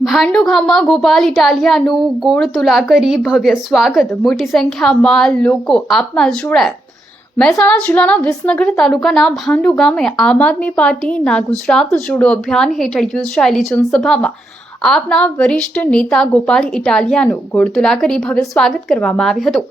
ભાંડુ ગામમાં ગોપાલ ઇટાલિયાનું ગોળ તુલા કરી ભવ્ય સ્વાગત. મોટી સંખ્યામાં લોકો આપમાં જોડાયા. મહેસાણા જિલ્લાના વિસનગર તાલુકાના ભાંડુ ગામે આમ આદમી પાર્ટીના ગુજરાત જોડો અભિયાન હેઠળ યોજાયેલી જનસભામાં આપના વરિષ્ઠ નેતા ગોપાલ ઇટાલિયાનું ગોળતુલા કરી ભવ્ય સ્વાગત કરવામાં આવ્યું હતું.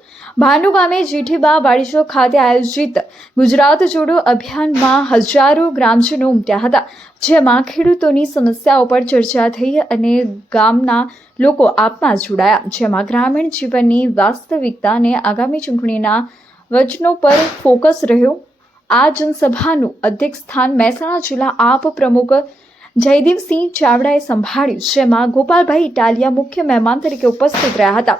ભાનુ ગામે જેઠીબા વાડીચો ખાતે આયોજિત ગુજરાત જોડો અભિયાનમાં હજારો ગ્રામજનો ઉમટ્યા હતા. જેમાં ખેડૂતોની સમસ્યાઓ પર ચર્ચા થઈ અને ગામના લોકો આપમાં જોડાયા. જેમાં ગ્રામીણ જીવનની વાસ્તવિકતા અને આગામી ચૂંટણીના વચનો પર ફોકસ રહ્યો. આ જનસભાનું અધ્યક્ષ સ્થાન મહેસાણા જિલ્લા આપ પ્રમુખ જયદીપસિંહ ચાવડાએ સંભાળ્યું, જેમાં ગોપાલભાઈ ઇટાલિયા મુખ્ય મહેમાન તરીકે ઉપસ્થિત રહ્યા હતા.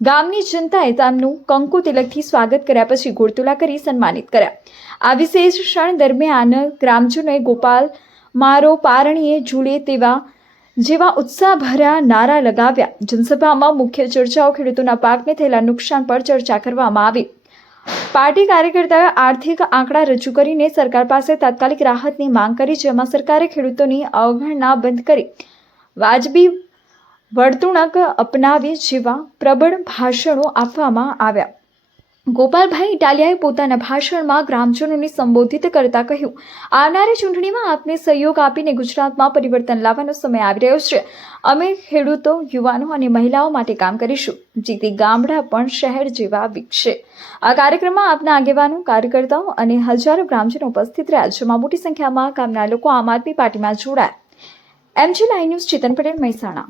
ગામની જનતાએ તેમનું કંકુ તિલકથી સ્વાગત કર્યા પછી ગોળતુલા કરી સન્માનિત કર્યા. આ વિશેષ ક્ષણ દરમિયાન ગ્રામજનોએ ગોપાલ, મારો, પારણીએ ઝૂલે તેવા જેવા ઉત્સાહભર્યા નારા લગાવ્યા. જનસભામાં મુખ્ય ચર્ચાઓ ખેડૂતોના પાકને થયેલા નુકસાન પર ચર્ચા કરવામાં આવી. પાર્ટી કાર્યકર્તાઓએ આર્થિક આંકડા રજૂ કરીને સરકાર પાસે તાત્કાલિક રાહતની માંગ કરી, જેમાં સરકારે ખેડૂતોની અવગણના બંધ કરી, વાજબી વર્તુણક અપનાવી જેવા પ્રબળ ભાષણો આપવામાં આવ્યા. ગોપાલભાઈ ઇટાલિયાએ પોતાના ભાષણમાં ગ્રામજનોને સંબોધિત કરતા કહ્યું, આવનારી ચૂંટણીમાં આપને સહયોગ આપીને ગુજરાતમાં પરિવર્તન લાવવાનો સમય આવી રહ્યો છે. અમે ખેડૂતો, યુવાનો અને મહિલાઓ માટે કામ કરીશું. જેથી ગામડા પણ શહેર જેવા વિકસે. આ કાર્યક્રમમાં આપના આગેવાનો, કાર્યકર્તાઓ અને હજારો ગ્રામજનો ઉપસ્થિત રહ્યા. જેમાં મોટી સંખ્યામાં ગામના લોકો આમ આદમી પાર્ટીમાં જોડાયા. એમજી લાઈ ન્યૂઝ ચેતન પટેલ, મહેસાણા.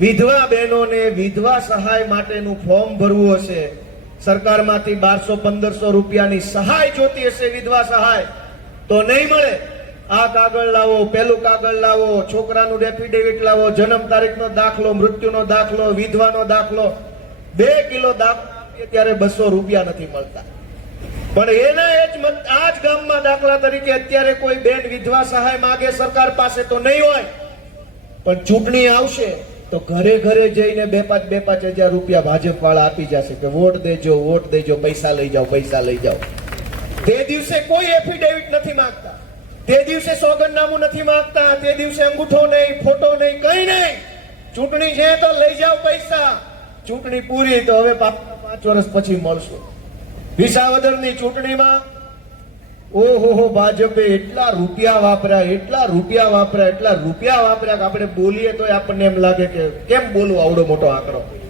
વિધવા બહેનોને વિધવા સહાય માટેનું ફોર્મ ભરવું હશે. સરકારમાંથી બારસો પંદરસો રૂપિયાની સહાય જોતી હશે વિધવા સહાય. તો નહીં મળે. આ કાગળ લાવો, પેલું કાગળ લાવો, છોકરાનું એફિડેવિટ લાવો, જન્મ તારીખનો દાખલો, મૃત્યુનો દાખલો, વિધવાનો દાખલો. બે કિલો દાખલો આપીએ ત્યારે બસો રૂપિયા નથી મળતા. પણ એના એ જ આ જ ગામમાં દાખલા તરીકે અત્યારે કોઈ બેન વિધવા સહાય માગે સરકાર પાસે તો નહીં હોય. પણ ચૂંટણી આવશે. તો ઘરે ઘરે જઈને બે પાંચ બે પાંચ હજાર રૂપિયા ભાજપ વાળા આપી જશે કે વોટ દેજો વોટ દેજો, પૈસા લઈ જાઓ, પૈસા લઈ જાઓ. તે દિવસે કોઈ એફિડેવિટ નથી માંગતા. તે દિવસે સોગંદનામું નથી માંગતા. તે દિવસે અંગૂઠો નહીં, ફોટો નહીં, કઈ નહીં. ચૂંટણી છે તો લઈ જાઓ પૈસા. ચૂંટણી પૂરી તો હવે પાંચ વર્ષ પછી મળશું. વિસાવદરની ચૂંટણીમાં ઓહો ભાજપે એટલા રૂપિયા વાપર્યા, એટલા રૂપિયા વાપર્યા, એટલા રૂપિયા વાપર્યા કે આપણે બોલીએ તો આપણને એમ લાગે કે કેમ બોલવું આવડો મોટો આંકડો?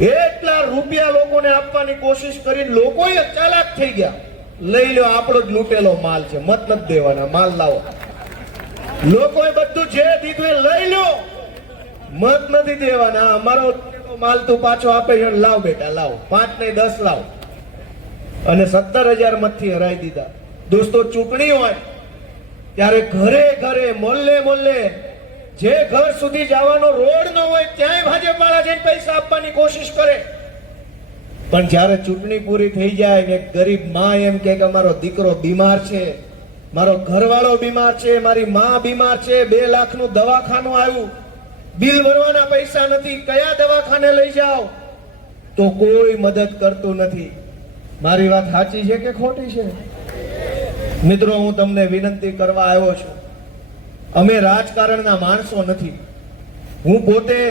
એટલા રૂપિયા લોકોને આપવાની કોશિશ કરીને લોકોએ ચાલાક થઈ ગયા. લઈ લો, આપણો જ લૂંટેલો માલ છે, મત નથી દેવાના, માલ લાવો. લોકોએ બધું જે દીધું એ લઈ લો. મત નથી દેવાના, અમારો માલ તું પાછો આપે લાવ બેટા, લાવ. પાંચ ને દસ લાવ. અને સત્તર હજાર મતથી હરાઈ દીધા. દોસ્તો, ચૂંટણી હોય, ત્યારે ઘરે ઘરે, મોલ્લે મોલ્લે, જે ઘર સુધી જવાનો રોડ ન હોય, ત્યાંય ભાજપ વાળા જઈને પૈસા આપવાની કોશિશ કરે. પણ જ્યારે ચૂંટણી પૂરી થઈ જાય ને ગરીબમાં એમ કે મારો દીકરો બીમાર છે, મારો ઘરવાળો બીમાર છે, મારી માં બીમાર છે, બે લાખનું દવાખાનું આવ્યું, બિલ ભરવાના પૈસા નથી, કયા દવાખાને લઈ જાઓ? તો કોઈ મદદ કરતું નથી. મારી વાત સાચી છે કે ખોટી છે? મિત્રો, હું તમને વિનંતી કરવા આવ્યો છું. અમે રાજકારણના માણસો નથી. હું પોતે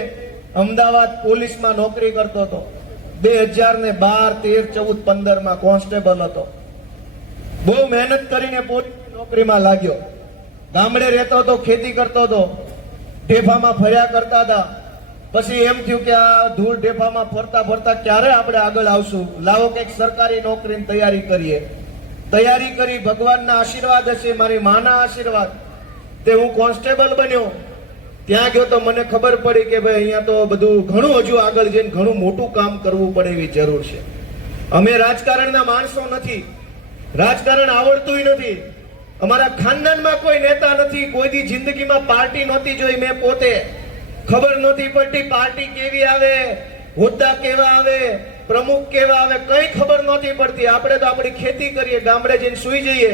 અમદાવાદ પોલીસમાં નોકરી કરતો હતો. બે હજાર ને બાર, તેર, ચૌદ પંદરમાં કોન્સ્ટેબલ હતો. બહુ મહેનત કરીને પોલીસ નોકરીમાં લાગ્યો. ગામડે રહેતો હતો, ખેતી કરતો હતો. ઢેફામાં ફર્યા કરતા હતા. પછી એમ થયું કે આ ધૂળ ઢેફામાં ફરતા ફરતા ક્યારે આપણે આગળ આવશું? લાવો કંઈક સરકારી નોકરીની તૈયારી કરીએ. તૈયારી કરી ભગવાનના આશીર્વાદ હશે, મારી માના આશીર્વાદ. તે હું કોન્સ્ટેબલ બન્યો. ત્યાં ગયો તો મને ખબર પડી કે ભાઈ, અહીંયા તો બધું ઘણું હજુ આગળ જઈને ઘણું મોટું કામ કરવું પડે એવી જરૂર છે. અમે રાજકારણના માણસો નથી. રાજકારણ આવડતું નથી. અમારા ખાનદાનમાં કોઈ નેતા નથી કોઈ દી જિંદગીમાં પાર્ટી નહોતી જોઈ મેં પોતે. ખબર નહોતી પડતી પાર્ટી કેવી આવે, હોદ્દા કેવા આવે. પ્રમુખ કેવા આવે કઈ ખબર નહોતી પડતી. આપણે તો આપણી ખેતી કરીએ, ગામડે જઈને સુઈ જઈએ.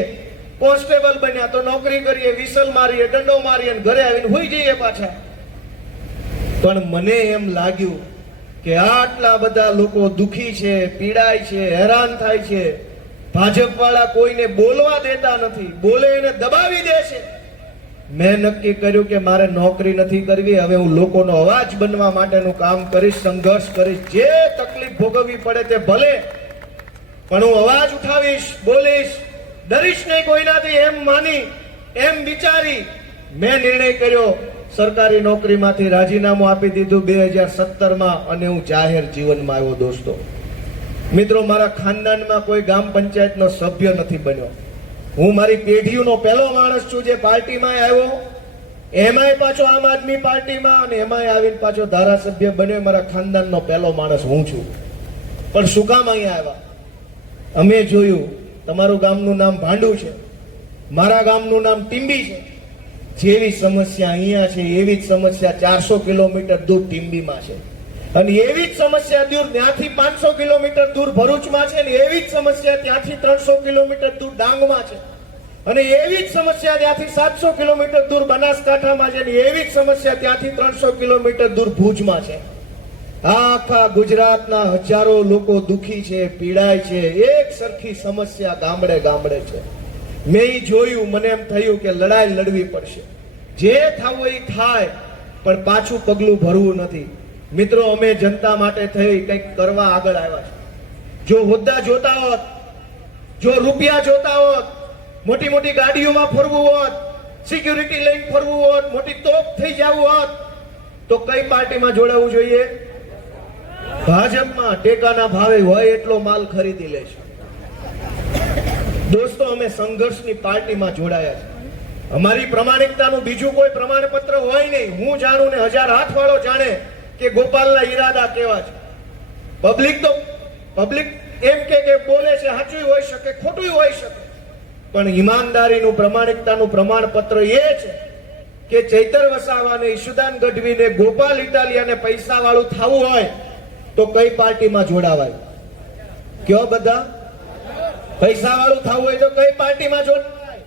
કોન્સ્ટેબલ બન્યા તો નોકરી કરીએ, વિસલ મારીએ, દંડો મારીએ ઘરે આવીને હોઈ જઈએ પાછા. પણ મને એમ લાગ્યું કે આટલા બધા લોકો દુખી છે, પીડાય છે, હેરાન થાય છે. ભાજપ વાળા કોઈને બોલવા દેતા નથી, બોલે એને દબાવી દે છે. મેં નક્કી કર્યું કે મારે નોકરી નથી કરવી, હવે હું લોકોનો અવાજ બનવા માટેનું કામ કરીશ, સંઘર્ષ કરીશ. જે તકલીફ ભોગવવી પડે તે ભલે, પણ હું અવાજ ઉઠાવીશ, બોલીશ. ડરીશ નહીં કોઈનાથી, એમ માની, એમ વિચારી. મેં નિર્ણય કર્યો, સરકારી નોકરીમાંથી રાજીનામું આપી દીધું બે હજાર સત્તરમાં અને હું જાહેર જીવનમાં આવ્યો દોસ્તો. મિત્રો, મારા ખાનદાનમાં કોઈ ગામ પંચાયતનો સભ્ય નથી બન્યો. હું મારી પેઢીનો પહેલો માણસ છું જે પાર્ટીમાં આવ્યો. એમાંય પાછો આમ આદમી પાર્ટીમાં અને એમાંય આવીને પાછો ધારાસભ્ય બન્યો. મારા ખાનદાનનો પહેલો માણસ હું છું. પણ શું કામ અહીંયા આવ્યા? અમે જોયું, તમારું ગામનું નામ ભાંડુ છે. મારા ગામનું નામ ટીંબી છે. જેવી સમસ્યા અહીંયા છે, એવી જ સમસ્યા ચારસો કિલોમીટર દૂર ટીંબીમાં છે. અને એવી જ સમસ્યા દૂર, ત્યાંથી પાંચસો કિલોમીટર દૂર ભરૂચમાં છે અને એવી જ સમસ્યા ત્યાંથી ત્રણસો કિલોમીટર દૂર ડાંગમાં છે. અને એવી જ સમસ્યા ત્યાંથી સાતસો કિલોમીટર દૂર બનાસકાંઠામાં છે અને એવી જ સમસ્યા ત્યાંથી ત્રણસો કિલોમીટર દૂર ભુજમાં છે. આખા ગુજરાતના હજારો લોકો દુખી છે, પીડાય છે, એક સરખી સમસ્યા ગામડે ગામડે છે. મેં જોયું, મને એમ થયું કે લડાઈ લડવી પડશે. જે થવું એ થાય, પણ પાછું પગલું ભરવું નથી. મિત્રો, અમે જનતા માટે થઈ કંઈક કરવા આગળ આવ્યા છે જો હોદ્દા જોતા હોત, જો રૂપિયા જોતા હોત, મોટી મોટી ગાડીઓમાં ફરવું હોત સિક્યુરિટી લઈને ફરવું હોત, મોટી તોપ થઈ જવું હોત, તો કઈ પાર્ટીમાં જોડાવું જોઈએ? ભાજપમાં ટેકાના ભાવે હોય એટલો માલ ખરીદી લે છે. દોસ્તો, અમે સંઘર્ષની પાર્ટીમાં જોડાયા છે અમારી પ્રમાણિકતાનું બીજું કોઈ પ્રમાણપત્ર હોય નહીં. હું જાણું ને હજાર હાથ વાળો જાણે કે ગોપાલના ઈરાદા કેવા છે? પબ્લિક તો પબ્લિક એમ કે કે બોલે છે સાચું હોઈ શકે ખોટું હોઈ શકે. પણ ઈમાનદારીનું પ્રમાણિકતાનું પ્રમાણપત્ર એ છે કે ચૈતર વસાવાને ઈશુદાન ગઢવીને ગોપાલ ઇટાલિયાને પૈસા વાળું થવું હોય તો કઈ પાર્ટીમાં જોડાવાય? કયો બધા? પૈસા વાળું થવું હોય તો કઈ પાર્ટીમાં જોડાવાય?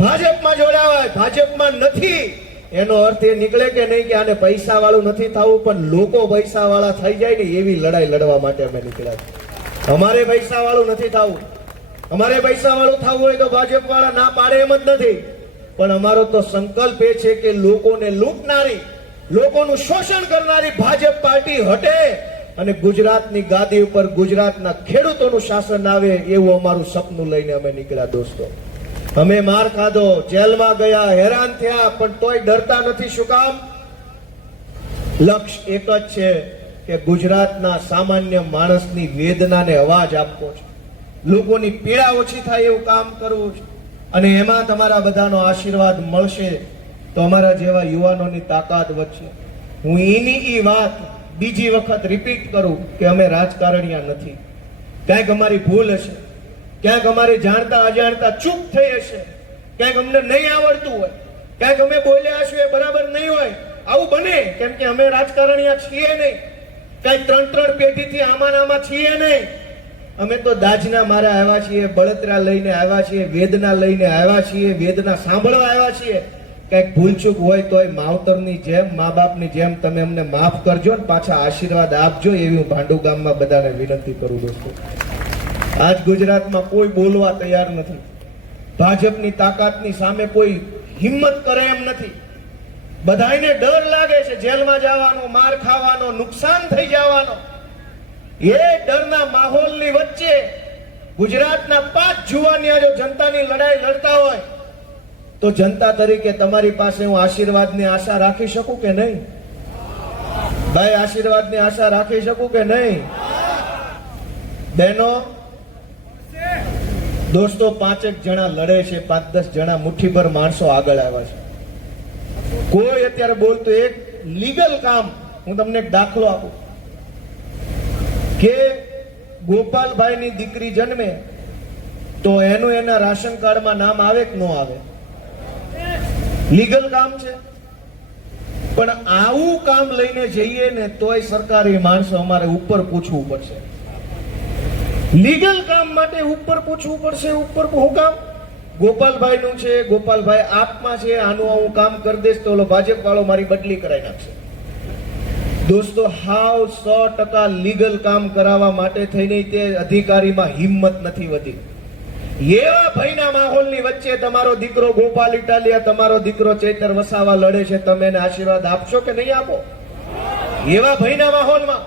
ભાજપમાં જોડાવાય. ભાજપમાં નથી. એનો અર્થ એ નીકળે કે નહીં કે આને પૈસા વાળું નથી થવું, પણ લોકો પૈસા વાળા થઈ જાય ને એવી લડાઈ લડવા માટે અમે નીકળ્યા અમારે પૈસા વાળું નથી થવું. અમારે પૈસા વાળું થવું હોય તો ભાજપ વાળા ના પાડે એમ જ નથી. પણ અમારો તો સંકલ્પ એ છે કે લોકોને લૂંટનારી, લોકોનું શોષણ કરનારી ભાજપ પાર્ટી હટે અને ગુજરાતની ગાદી ઉપર ગુજરાતના ખેડૂતોનું શાસન આવે એવું અમારું સપનું લઈને અમે નીકળ્યા, દોસ્તો. અમે માર ખાધો, જેલમાં ગયા, હેરાન થયા, પણ તોય ડરતા નથી, શું કામ? લક્ષ્ય એક જ છે કે ગુજરાતના સામાન્ય માણસની વેદનાને અવાજ આપવો છે. લોકોની પીડા ઓછી થાય એવું કામ કરવું છે. અને એમાં તમારા બધાનો આશીર્વાદ મળશે તો અમારા જેવા યુવાનોની તાકાત વધશે. હું એની એ વાત બીજી વખત રિપીટ કરું કે અમે રાજકારણીયા નથી. ક્યાંક અમારી ભૂલ હશે. ક્યાંક અમારી જાણતા અજાણતા ચૂક થઈ હશે. ક્યાંક અમને નહીં આવડતું હોય. ક્યાંક અમે બોલ્યા હશું એ બરાબર નહીં હોય. આવું બને, કેમ કે અમે રાજકારણીયા છીએ નહીં. ક્યાંક ત્રણ ત્રણ પેઢીથી આમાં આમાં છીએ નહીં. અમે તો દાજના મારા આવ્યા છીએ, બળતરા લઈને આવ્યા છીએ, વેદના લઈને આવ્યા છીએ, વેદના સાંભળવા આવ્યા છીએ. કંઈક ભૂલચૂક હોય તોય માવતરની જેમ મા બાપની જેમ તમે અમને માફ કરજો ને પાછા આશીર્વાદ આપજો એવી હું ભાંડુ ગામમાં બધાને વિનંતી કરું દોસ્તો. આજ ગુજરાતમાં કોઈ બોલવા તૈયાર નથી. ભાજપની તાકાતની સામે કોઈ હિંમત કરે એમ નથી. બધાયને ડર લાગે છે જેલમાં જવાનો, માર ખાવાનો, નુકસાન થઈ જવાનો. એ ડરના માહોલની વચ્ચે ગુજરાતના પાંચ જુવાનિયા જો જનતાની લડાઈ લડતા હોય, તો જનતા તરીકે તમારી પાસે હું આશીર્વાદની આશા રાખી શકું કે નહીં? ભાઈ, આશીર્વાદની આશા રાખી શકું કે નહીં? બહેનો દોસ્તો પાંચેક જણા લડે છે, પાંચ દસ જણા મુઠ્ઠીભર માણસો આગળ આવ્યા છે. કોઈ અત્યારે બોલતું એક લીગલ કામ, હું તમને એક દાખલો આપું. કે ગોપાલભાઈની દીકરી જન્મે, તો એનું એના રાશન કાર્ડમાં નામ આવે કે ન આવે? લીગલ કામ છે. પણ આવું કામ લઈને જઈએ ને, તોય સરકારી માણસો અમારે ઉપર પૂછવું પડશે. લીગલ કામ માટે ઉપર પૂછવું પડશે, ઉપર હું કામ. ગોપાલભાઈ નું છે, ગોપાલભાઈ આપમાં છે, આનું હું કામ કરી દઈશ તો ઓલો ભાજપ વાળો મારી બદલી કરાવી નાખશે. દોસ્તો, હાવ સો ટકા લીગલ કામ કરાવવા માટે થઈને તે અધિકારીમાં હિંમત નથી વધી. એવા ભયના માહોલની વચ્ચે તમારો દીકરો ગોપાલ ઇટાલિયા, તમારો દીકરો ચૈતર વસાવા લડે છે, તમે એને આશીર્વાદ આપશો કે નહીં આપો? એવા ભયના માહોલમાં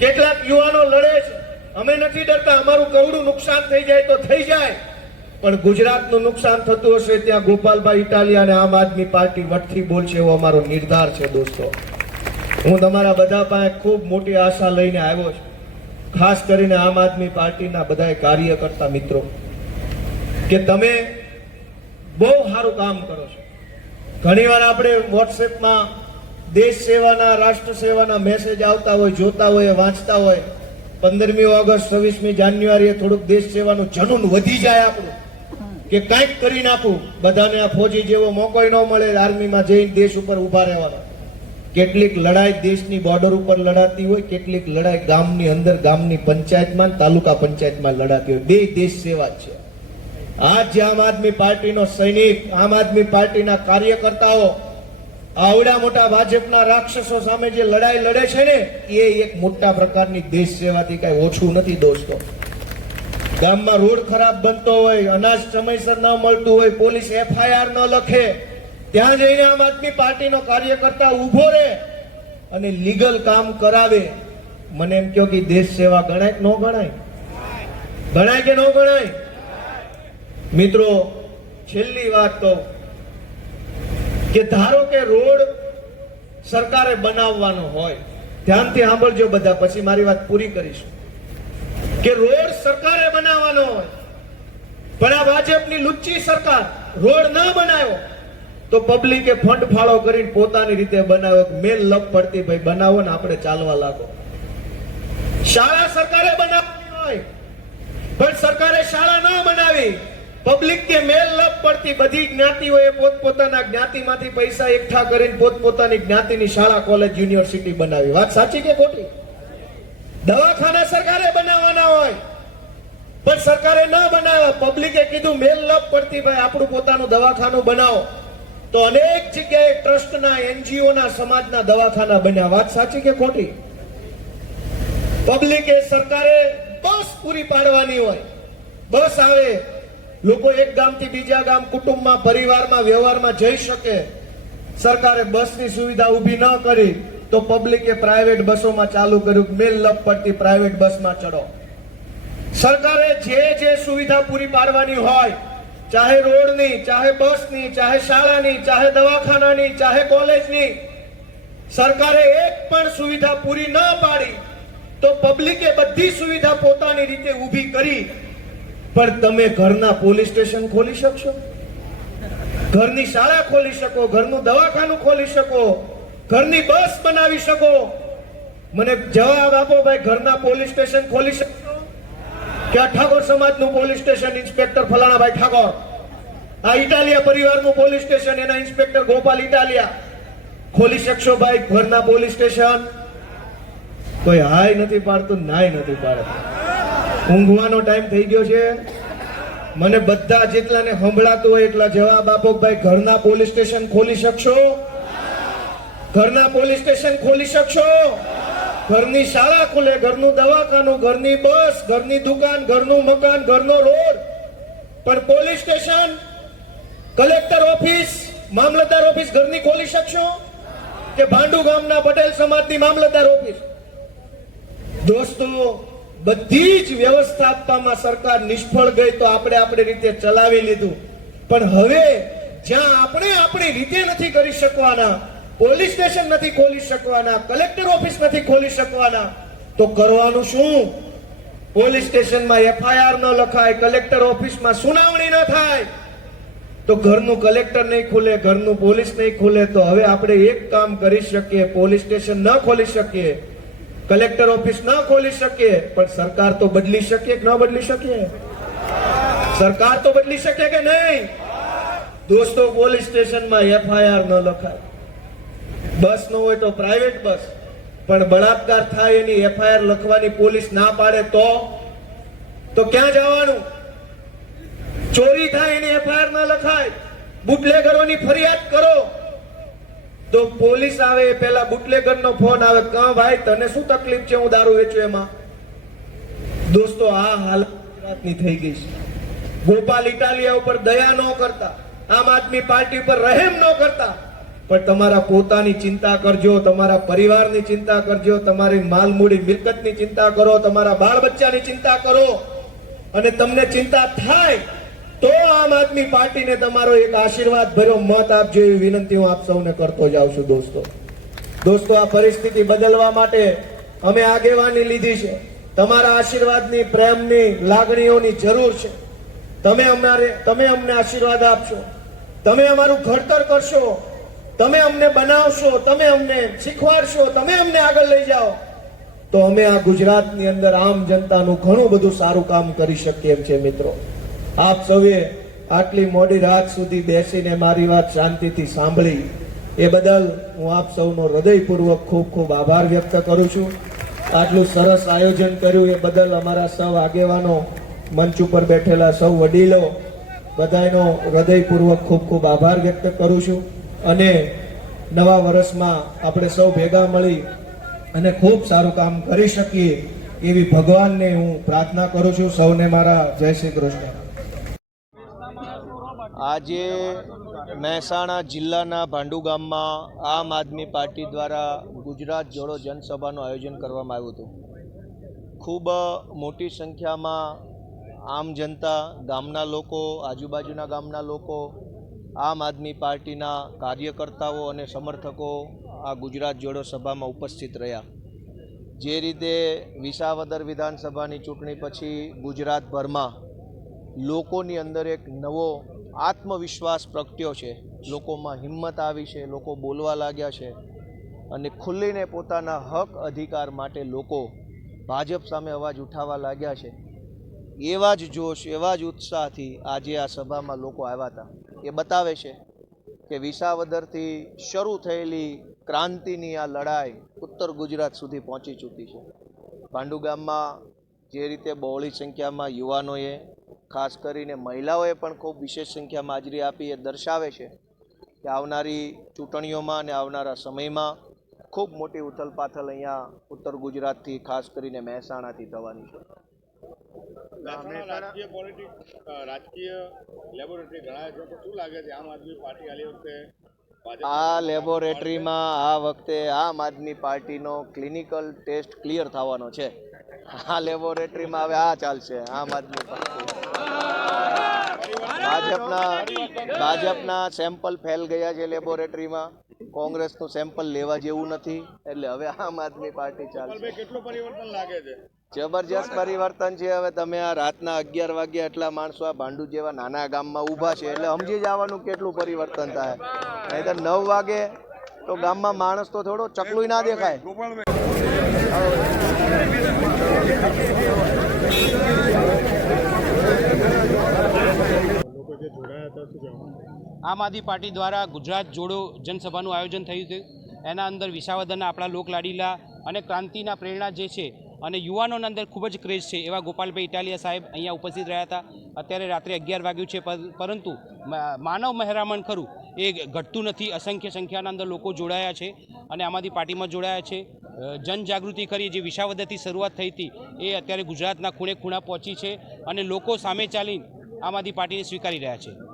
કેટલાક યુવાનો લડે છે. અમે નથી ડરતા, અમારું કવડું નુકસાન થઈ જાય તો થઈ જાય. પણ ગુજરાતનું નુકસાન થતું હશે ત્યાં ગોપાલભાઈ ઇટાલિયા અને આમ આદમી પાર્ટી વટથી બોલશે એવો અમારો નિર્ધાર છે દોસ્તો. હું તમારા બધા પાસે ખૂબ મોટી આશા લઈને આવ્યો છું. ખાસ કરીને આમ આદમી પાર્ટીના બધા કાર્યકર્તા મિત્રો, કે તમે બહુ સારું કામ કરો છો. ઘણીવાર આપણે વોટ્સએપમાં દેશ સેવાના, રાષ્ટ્ર સેવાના મેસેજ આવતા હોય, જોતા હોય, વાંચતા હોય પંદરમી ઓગસ્ટ, છવ્વીસમી જાન્યુઆરીએ થોડુંક દેશ સેવાનું જનૂન વધી જાય આપણું. કે કાંઈક કરી નાખું, બધાને આ ફોજી જેવો મોકો ન મળે, આર્મીમાં જઈને દેશ ઉપર ઊભા રહેવાનો. કેટલીક લડાઈ દેશની બોર્ડર ઉપર લડાતી હોય, કેટલીક લડાઈ ગામની અંદર, ગામની પંચાયતમાં, તાલુકા પંચાયતમાં લડાતી હોય. બે દેશ સેવા છે. આજ જે આમ આદમી પાર્ટીનો સૈનિક, આમ આદમી પાર્ટીના કાર્યકર્તાઓ આવડા મોટા ભાજપના રાક્ષસો સામે જે લડાઈ લડે છે ને, એ એક મોટા પ્રકારની દેશ સેવાથી કઈ ઓછું નથી દોસ્તો. ગામમાં રોડ ખરાબ બનતો હોય, અનાજ સમયસર ન મળતું હોય, પોલીસ એફઆઈઆર ન લખે, ત્યાં જઈને આમ આદમી પાર્ટીનો કાર્યકર્તા ઊભો રહે અને લીગલ કામ કરાવે. મને એમ કહો કે દેશ સેવા ગણાય ન ગણાય? ગણાય કે ન ગણાય? મિત્રો, છેલ્લી વાત તો કે ધારો કે રોડ સરકારે બનાવવાનો હોય, ધ્યાનથી સાંભળજો બધા, પછી મારી વાત પૂરી કરીશું. કે રોડ સરકારે બનાવવાનો હોય, પણ આ ભાજપની લુચ્ચી સરકાર રોડ ન બનાવ્યો, તો પબ્લિકે ફંડ ફાળો કરીને પોતાની રીતે બનાવ્યો મેલ લપ પડતી, ભાઈ, બનાવો ને આપણે ચાલવા લાગો. શાળા સરકારે બનાવવાની હોય, પણ સરકારે શાળા ન બનાવી. પબ્લિક કે મેલ લપ પડતી બધી જ્ઞાતિઓએ પોતપોતાના જ્ઞાતિમાંથી પૈસા એકઠા કરીને પોતપોતાની જ્ઞાતિની શાળા કોલેજ યુનિવર્સિટી બનાવી. વાત સાચી કે ખોટી? દવાખાના સરકારે બનાવવાના હોય, પણ સરકારે ન બનાવ્યા પબ્લિકે કીધું મેલ લપ પડતી ભાઈ, આપણું પોતાનું દવાખાનું બનાવો. તો અનેક જગ્યાએ ટ્રસ્ટના, એનજીઓના, સમાજના દવાખાના બન્યા. વાત સાચી કે ખોટી? પબ્લિકે સરકારે બસ પૂરી પાડવાની હોય. બસ આવે લોકો એક ગામથી બીજા ગામ કુટુંબમાં, પરિવારમાં, વ્યવહારમાં જઈ શકે. સરકારે બસની સુવિધા ઊભી ન કરી તો પબ્લિકે પ્રાઇવેટ બસોમાં ચાલુ કર્યું. મેલ લપ પડતી પ્રાઇવેટ બસમાં ચડો. સરકારે જે જે સુવિધા પૂરી પાડવાની હોય, ચાહે રોડની, ચાહે બસની, ચાહે શાળાની, ચાહે દવાખાનાની, ચાહે કોલેજની, સરકારે એક પણ સુવિધા પૂરી ન પાડી તો પબ્લિકે બધી સુવિધા પોતાની રીતે ઊભી કરી પણ તમે ઘરના પોલીસ સ્ટેશન ખોલી શકશો? ઘરની શાળા ખોલી શકો, ઘરનું દવાખાનું ખોલી શકો, ઘરની બસ બનાવી શકો. મને જવાબ આપો ભાઈ, ઘરના પોલીસ સ્ટેશન ખોલી શકશો? કે આ ઠાકોર સમાજનું પોલીસ સ્ટેશન, ઇન્સ્પેક્ટર ફલાણાભાઈ ઠાકોર? આ ઇટાલિયા પરિવારનું પોલીસ સ્ટેશન, એના ઇન્સ્પેક્ટર ગોપાલ ઇટાલિયા. ખોલી શકશો ભાઈ, ઘરના પોલીસ સ્ટેશન? કોઈ હાય નથી પાડતું, નાય નથી પાડતું. ઊંઘવાનો ટાઈમ થઈ ગયો છે. મને બધા જેટલાને સંભળાતું હોય એટલા જવાબ આપો ભાઈ ઘરના પોલીસ સ્ટેશન ખોલી શકશો? ઘરના પોલીસ સ્ટેશન ખોલી શકશો? ઘરની શાળા ખુલે, ઘરનું દવાખાનું, ઘરની બસ, ઘરની દુકાન, ઘરનું મકાન, ઘરનો રોડ. પણ પોલીસ સ્ટેશન, કલેક્ટર ઓફિસ, મામલતદાર ઓફિસ ઘરની ખોલી શકશો? કે ભાંડુ ગામના પટેલ સમાજની મામલતદાર ઓફિસ? દોસ્તો બધી જ વ્યવસ્થા આપવામાં સરકાર નિષ્ફળ ગઈ તો આપણે આપણી રીતે ચલાવી લીધું. પણ હવે જ્યાં આપણે આપણી રીતે નથી કરી શકવાના, પોલીસ સ્ટેશન નથી ખોલી શકવાના, કલેક્ટર ઓફિસ નથી ખોલી શકવાના, તો કરવાનું શું? પોલીસ સ્ટેશનમાં એફઆઈઆર ન લખાય, કલેક્ટર ઓફિસમાં સુનાવણી ન થાય. તો ઘરનું કલેક્ટર નહીં ખુલે, ઘરનું પોલીસ નહીં ખુલે, તો હવે આપણે એક કામ કરી શકીએ, પોલીસ સ્ટેશન ન ખોલી શકીએ. કલેક્ટર ઓફિસ ન ખોલી શકીએ પણ સરકાર તો બદલી શકીએ કે ન બદલી શકીએ સરકાર તો બદલી શકે કે નહીં? દોસ્તો, પોલીસ સ્ટેશનમાં એફઆઈઆર ન લખાય. બસ ન હોય તો પ્રાઇવેટ બસ. પણ બળાત્કાર થાય એની એફઆઈઆર લખવાની પોલીસ ના પાડે તો? તો ક્યાં જવાનું? ચોરી થાય એની એફઆઈઆર ન લખાય. બુટલેગરોની ફરિયાદ કરો. તો પોલીસ આવે એ પહેલા બુટલેગર નો ફોન આવે કા ભાઈ, તને શું તકલીફ છે? હું દારૂ વેચું એમાં. દોસ્તો, આ હાલત ગુજરાતની થઈ ગઈ છે. ગોપાલ ઇટાલિયા ઉપર દયા ન કરતા, આમ આદમી પાર્ટી ઉપર રહેમ ન કરતા. પણ તમારા પોતાની ચિંતા કરજો, તમારા પરિવારની ચિંતા કરજો, તમારી માલમૂડી મિલકતની ચિંતા કરો, તમારા બાળ બચ્ચાની ચિંતા કરો. અને તમને ચિંતા થાય તો આમ આદમી પાર્ટીને તમારો એક આશીર્વાદ ભર્યો, મત આપજો એવી વિનંતી હું આપ સૌને કરતો જાઉં છું, દોસ્તો. દોસ્તો, આ પરિસ્થિતિ બદલવા માટે અમે આગેવાની લીધી છે. તમારા આશીર્વાદની, પ્રેમની, લાગણીઓની જરૂર છે. તમે અમારે, તમે અમને આશીર્વાદ આપશો. તમે અમારું ઘડતર કરશો. તમે અમને બનાવશો, તમે અમને શીખવાડશો, તમે અમને આગળ લઈ જાઓ. તો અમે આ ગુજરાતની અંદર આમ જનતાનું ઘણું બધું સારું કામ કરી શકીએ એમ છે, મિત્રો. આપ સૌએ આટલી મોડી રાત સુધી બેસીને મારી વાત શાંતિથી સાંભળી. એ બદલ હું આપ સૌનો હૃદયપૂર્વક ખૂબ ખૂબ આભાર વ્યક્ત કરું છું. આટલું સરસ આયોજન કર્યું એ બદલ અમારા સૌ આગેવાનો મંચ ઉપર બેઠેલા સૌ વડીલો બધાનો હૃદયપૂર્વક ખૂબ ખૂબ આભાર વ્યક્ત કરું છું. અને નવા વર્ષમાં આપણે સૌ ભેગા મળી અને ખૂબ સારું કામ કરી શકીએ એવી ભગવાનને હું પ્રાર્થના કરું છું. સૌને મારા જય શ્રી કૃષ્ણ. આજે મહેસાણા જિલ્લાના ભાંડુ ગામમાં આમ આદમી પાર્ટી દ્વારા ગુજરાત જોડો જનસભાનું આયોજન કરવામાં આવ્યું હતું. ખૂબ મોટી સંખ્યામાં આમ જનતા ગામના લોકો, આજુબાજુના ગામના લોકો, આમ આદમી પાર્ટીના કાર્યકર્તાઓ અને સમર્થકો આ ગુજરાત જોડો સભામાં ઉપસ્થિત રહ્યા. જે રીતે વિસાવદર વિધાનસભાની ચૂંટણી પછી ગુજરાતભરમાં લોકોની અંદર એક નવો આત્મવિશ્વાસ પ્રગટ્યો છે. લોકોમાં હિંમત આવી છે, લોકો બોલવા લાગ્યા છે અને ખુલ્લીને પોતાના હક અધિકાર માટે લોકો ભાજપ સામે અવાજ ઉઠાવવા લાગ્યા છે. એવા જ જોશ, એવા જ ઉત્સાહથી આજે આ સભામાં લોકો આવ્યા હતા. એ બતાવે છે કે વિસાવદરથી શરૂ થયેલી ક્રાંતિની આ લડાઈ ઉત્તર ગુજરાત સુધી પહોંચી ચૂકી છે. પાંડુ ગામમાં જે રીતે બહોળી સંખ્યામાં યુવાનોએ ખાસ કરીને મહિલાઓએ પણ ખૂબ વિશેષ સંખ્યામાં હાજરી આપી એ દર્શાવે છે કે આવનારી ચૂંટણીઓમાં અને આવનારા સમયમાં ખૂબ મોટી ઉથલપાથલ અહીંયા ઉત્તર ગુજરાતથી ખાસ કરીને મહેસાણાથી થવાની છે. રાજકીય પોલિટિક્સ રાજકીય લેબોરેટરી ગણાય છે તો શું લાગે છે આમ આદમી પાર્ટી આલી વખતે આ લેબોરેટરીમાં આ વખતે આમ આદમી પાર્ટીનો ક્લિનિકલ ટેસ્ટ ક્લિયર થવાનો છે. આ લેબોરેટરીમાં હવે આ ચાલશે આમ આદમી પાર્ટી. ભાજપના ભાજપના સેમ્પલ ફેલ ગયા છે લેબોરેટરીમાં કોંગ્રેસનું સેમ્પલ લેવા જેવું નથી. એટલે હવે આમ આદમી પાર્ટી ચાલશે. કેટલું પરિવર્તન લાગે છે? જબરજસ્ત પરિવર્તન છે. હવે તમે આ રાતના અગિયાર વાગ્યા એટલા માણસો આ ભાંડુ જેવા નાના ગામમાં ઊભા છે. એટલે સમજી જવાનું કેટલું પરિવર્તન થાય. નહીં તો નવ વાગે તો ગામમાં માણસ તો થોડો ચકલું ના દેખાય લોકો જે જોડાયા હતા શું કહેવાનું આમ આદમી પાર્ટી દ્વારા ગુજરાત જોડો જનસભાનું આયોજન થયું હતું એના અંદર વિસાવદરના આપણા લોકલાડીલા અને ક્રાંતિના પ્રેરણા જે છે અને યુવાનોના અંદર ખૂબ જ ક્રેઝ છે એવા ગોપાલભાઈ ઇટાલિયા સાહેબ અહીંયા ઉપસ્થિત રહ્યા હતા. અત્યારે રાત્રે અગિયાર વાગ્યું છે, પર- પરંતુ માનવ મહેરામણ ખરું, એ ઘટતું નથી. અસંખ્ય સંખ્યાના અંદર લોકો જોડાયા છે અને આમાંથી પાર્ટીમાં જોડાયા છે. જનજાગૃતિ કરી, જે વિસાવદરથી શરૂઆત થઈ હતી, એ અત્યારે ગુજરાતના ખૂણે ખૂણા પહોંચી છે અને લોકો સામે ચાલી આમ આદમી પાર્ટીને સ્વીકારી રહ્યા છે.